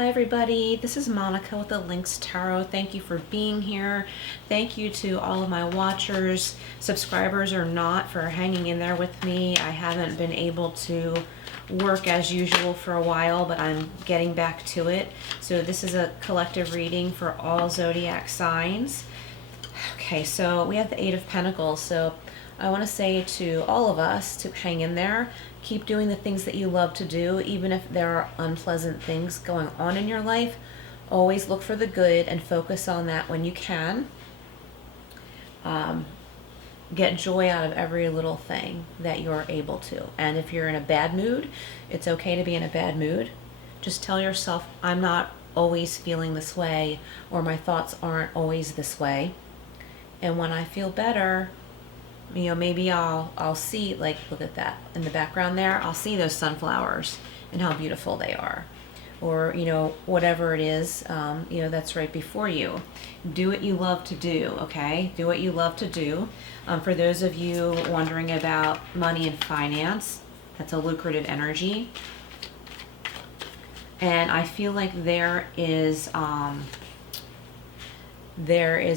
Hi everybody, this is Monica with the Lynx Tarot. Thank you for being here. Thank you to all of my watchers, subscribers or not, for hanging in there with me. I haven't been able to work as usual for a while, but I'm getting back to it. So this is a collective reading for all zodiac signs. Okay, so we have the Eight of Pentacles. So I want to say to all of us to hang in there. Keep doing the things that you love to do, even if there are unpleasant things going on in your life. Always look for the good and focus on that when you can. Get joy out of every little thing that you're able to. And if you're in a bad mood, it's okay to be in a bad mood. Just tell yourself, I'm not always feeling this way, or my thoughts aren't always this way. And when I feel better, you know, maybe I'll see, like, look at that in the background there, I'll see those sunflowers and how beautiful they are. Or, you know, whatever it is, you know, that's right before you. Do what you love to do, okay? Do what you love to do. For those of you wondering about money and finance, that's a lucrative energy. And I feel like there is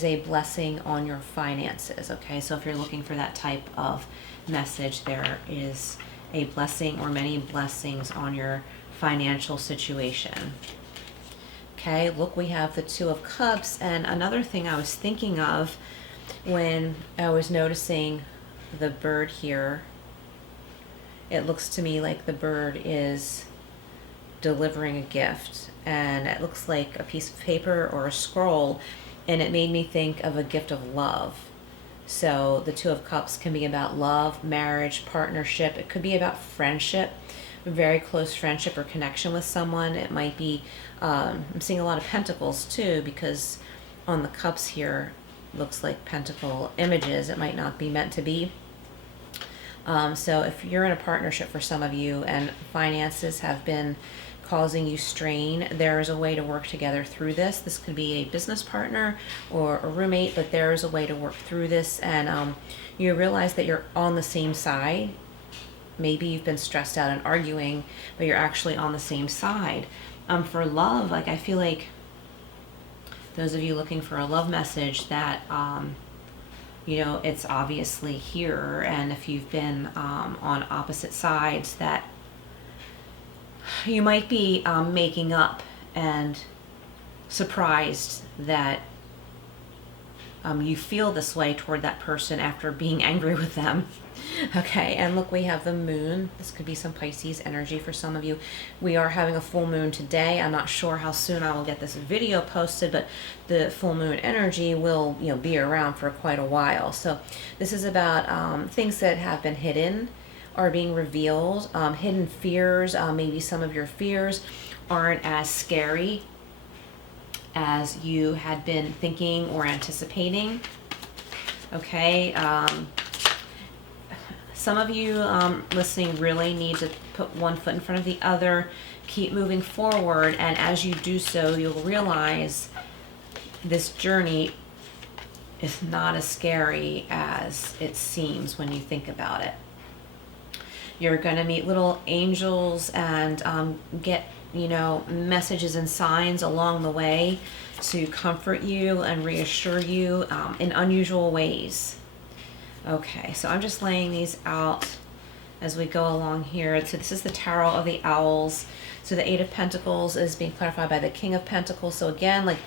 a blessing on your finances, okay? So if you're looking for that type of message, there is a blessing or many blessings on your financial situation. Okay, look, we have the Two of Cups. And another thing I was thinking of when I was noticing the bird here, it looks to me like the bird is delivering a gift, and it looks like a piece of paper or a scroll, and it made me think of a gift of love. So the Two of Cups can be about love, marriage, partnership. It could be about friendship, very close friendship or connection with someone. It might be, I'm seeing a lot of pentacles too, because on the cups here, looks like pentacle images. It might not be meant to be. So if you're in a partnership for some of you and finances have been causing you strain, there is a way to work together through this. This could be a business partner or a roommate, but there is a way to work through this, and you realize that you're on the same side. Maybe you've been stressed out and arguing, but you're actually on the same side. For love, like, I feel like those of you looking for a love message, that you know, it's obviously here. And if you've been on opposite sides, that you might be making up and surprised that you feel this way toward that person after being angry with them. Okay, and look, we have the moon. This could be some Pisces energy for some of you. We are having a full moon today. I'm not sure how soon I will get this video posted, but the full moon energy will, you know, be around for quite a while. So this is about things that have been hidden are being revealed, hidden fears. Maybe some of your fears aren't as scary as you had been thinking or anticipating. Okay, some of you listening really need to put one foot in front of the other, keep moving forward, and as you do so, you'll realize this journey is not as scary as it seems when you think about it. You're going to meet little angels and get, you know, messages and signs along the way to comfort you and reassure you in unusual ways. Okay, so I'm just laying these out as we go along here. So this is the Tarot of the Owls. So the Eight of Pentacles is being clarified by the King of Pentacles. So again, like,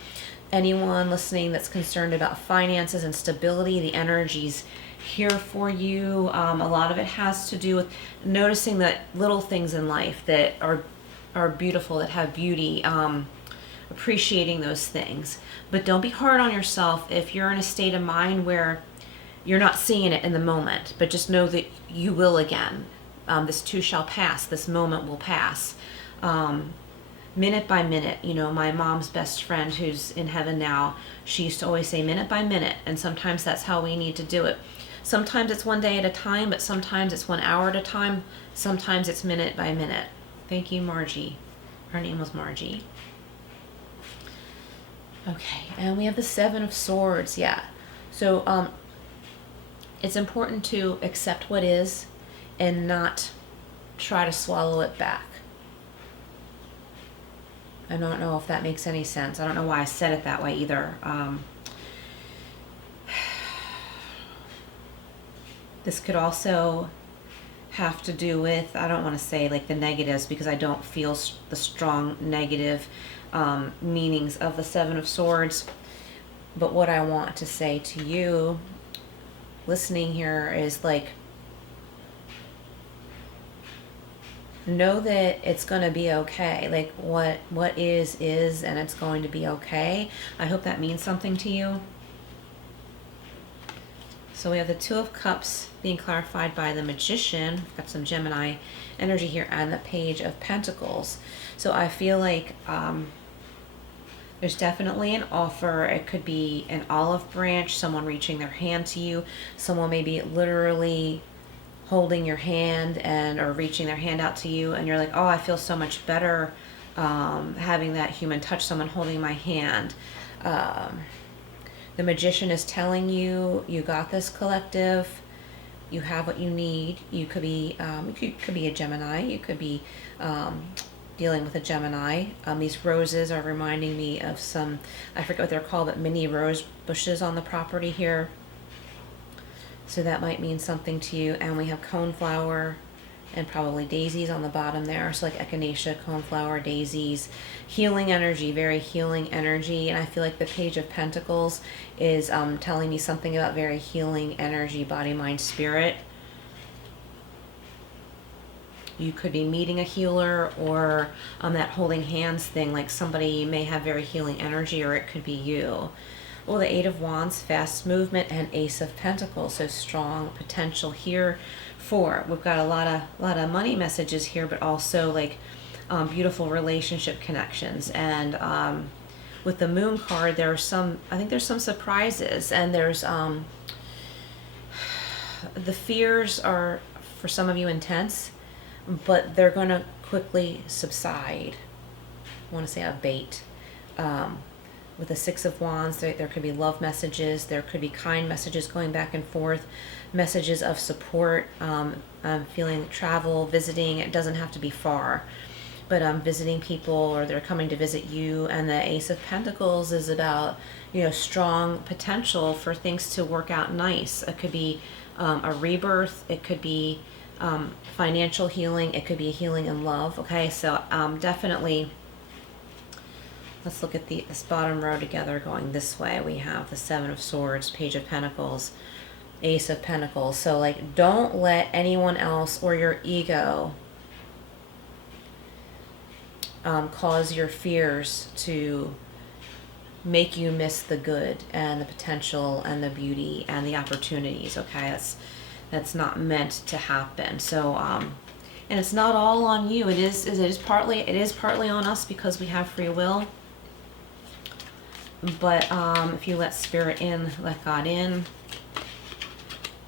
anyone listening that's concerned about finances and stability, the energy's here for you. A lot of it has to do with noticing that little things in life that are beautiful, that have beauty, appreciating those things. But don't be hard on yourself if you're in a state of mind where you're not seeing it in the moment, but just know that you will again. This too shall pass. This moment will pass. Minute by minute. You know, my mom's best friend who's in heaven now, she used to always say minute by minute, and sometimes that's how we need to do it. Sometimes it's one day at a time, but sometimes it's 1 hour at a time. Sometimes it's minute by minute. Thank you, Margie. Her name was Margie. Okay, and we have the Seven of Swords. Yeah. So it's important to accept what is and not try to swallow it back. I don't know if that makes any sense. I don't know why I said it that way either. This could also have to do with, I don't want to say like the negatives because I don't feel the strong negative meanings of the Seven of Swords. But what I want to say to you listening here is like, know that it's going to be okay. Like what is, and it's going to be okay. I hope that means something to you. So we have the Two of Cups being clarified by the Magician. We've got some Gemini energy here, and the Page of Pentacles. So I feel like there's definitely an offer. It could be an olive branch, someone reaching their hand to you, someone maybe literally holding your hand or reaching their hand out to you, and you're like, oh, I feel so much better having that human touch, someone holding my hand. The Magician is telling you, you got this, collective. You have what you need. You could be, could be a Gemini. You could be dealing with a Gemini. These roses are reminding me of some, I forget what they're called, but mini rose bushes on the property here. So that might mean something to you. And we have coneflower and probably daisies on the bottom there. So like echinacea, coneflower, daisies, healing energy, very healing energy. And I feel like the Page of Pentacles is telling me something about very healing energy, body, mind, spirit. You could be meeting a healer, or that holding hands thing, like somebody may have very healing energy, or it could be you. Well, the Eight of Wands, fast movement, and Ace of Pentacles, so strong potential here. We've got a lot of money messages here, but also like beautiful relationship connections. And with the Moon card, there are some, I think there's some surprises, and there's the fears are for some of you intense, but they're going to quickly subside. I want to say abate. With the Six of Wands, there could be love messages, there could be kind messages going back and forth, messages of support. I'm feeling travel, visiting. It doesn't have to be far, but visiting people, or they're coming to visit you. And the Ace of Pentacles is about, you know, strong potential for things to work out nice. It could be a rebirth. It could be financial healing. It could be a healing in love. Okay, so definitely. Let's look at this bottom row together going this way. We have the Seven of Swords, Page of Pentacles, Ace of Pentacles. So like, don't let anyone else or your ego cause your fears to make you miss the good and the potential and the beauty and the opportunities. Okay, that's not meant to happen. So and it's not all on you. It is partly on us because we have free will. But if you let spirit in, let God in,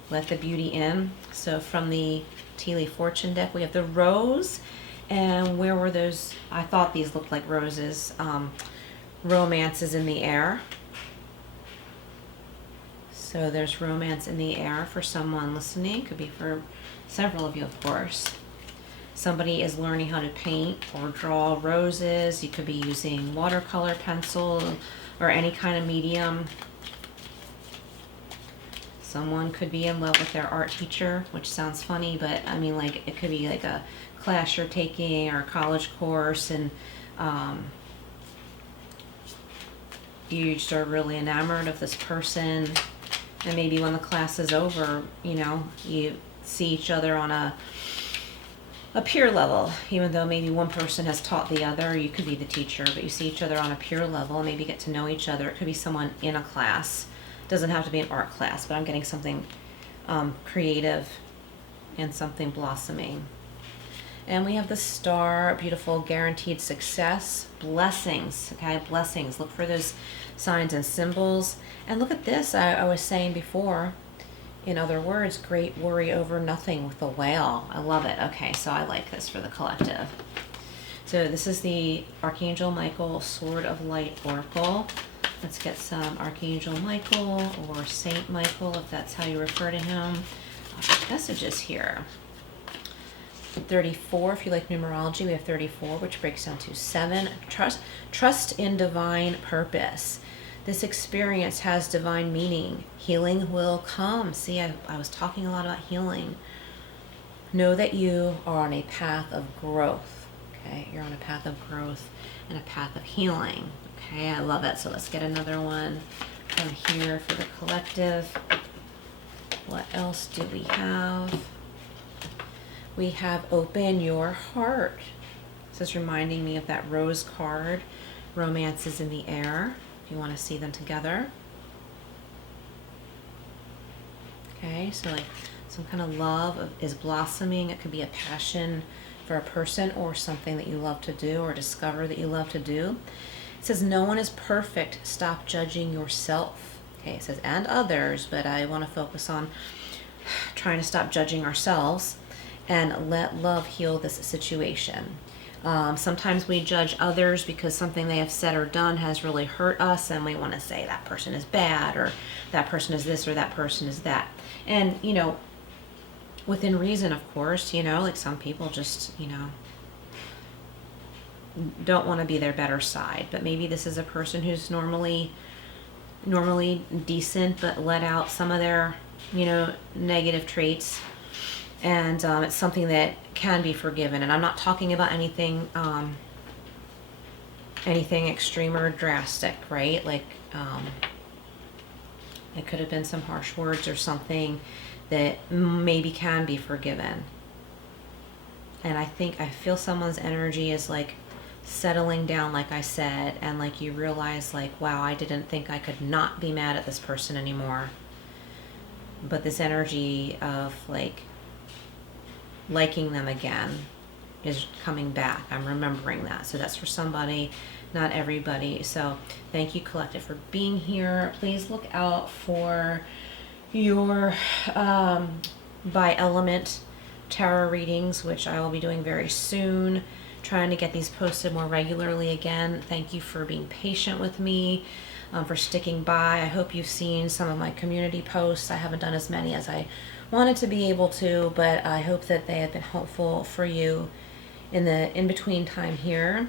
let the beauty in. So from the Tea Leaf Fortune deck, we have the Rose. And where were those? I thought these looked like roses. Romance is in the air. So there's romance in the air for someone listening. Could be for several of you, of course. Somebody is learning how to paint or draw roses. You could be using watercolor pencil or any kind of medium. Someone could be in love with their art teacher, which sounds funny, but I mean, like, it could be like a class you're taking or a college course, and you just are really enamored of this person, and maybe when the class is over, you know, you see each other on a peer level, even though maybe one person has taught the other. You could be the teacher, but you see each other on a peer level, maybe get to know each other. It could be someone in a class. It doesn't have to be an art class, but I'm getting something creative and something blossoming. And we have the Star, beautiful, guaranteed success, blessings, okay, blessings. Look for those signs and symbols. And look at this, I was saying before, in other words, great worry over nothing with the whale. I love it. Okay, so I like this for the collective. So this is the Archangel Michael Sword of Light Oracle. Let's get some Archangel Michael or Saint Michael, if that's how you refer to him. Messages here. 34, if you like numerology, we have 34, which breaks down to 7. Trust in divine purpose. This experience has divine meaning. Healing will come. See, I was talking a lot about healing. Know that you are on a path of growth. Okay, you're on a path of growth and a path of healing. Okay, I love it. So let's get another one from here for the collective. What else do we have? We have open your heart. This is reminding me of that rose card. Romance is in the air. If you want to see them together. Okay, so like some kind of love is blossoming. It could be a passion for a person or something that you love to do or discover that you love to do. It says no one is perfect. Stop judging yourself. Okay, it says and others, but I want to focus on trying to stop judging ourselves and let love heal this situation. Sometimes we judge others because something they have said or done has really hurt us, and we want to say that person is bad, or that person is this, or that person is that. And, you know, within reason, of course, you know, like some people just, you know, don't want to be their better side. But maybe this is a person who's normally decent, but let out some of their, you know, negative traits. And it's something that can be forgiven. And I'm not talking about anything extreme or drastic, right? Like it could have been some harsh words or something that maybe can be forgiven. And I feel someone's energy is like settling down, like I said, and like you realize like, wow, I didn't think I could not be mad at this person anymore. But this energy of like liking them again is coming back. I'm remembering that. So that's for somebody, not everybody. So thank you, collective, for being here. Please look out for your by element tarot readings, which I will be doing very soon. Trying to get these posted more regularly again. Thank you for being patient with me, for sticking by. I hope you've seen some of my community posts. I haven't done as many as I wanted to be able to, but I hope that they have been helpful for you in the in-between time here.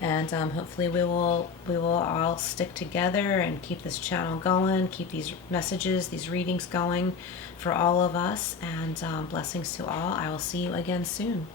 And hopefully we will all stick together and keep this channel going, keep these messages, these readings going for all of us. And blessings to all. I will see you again soon.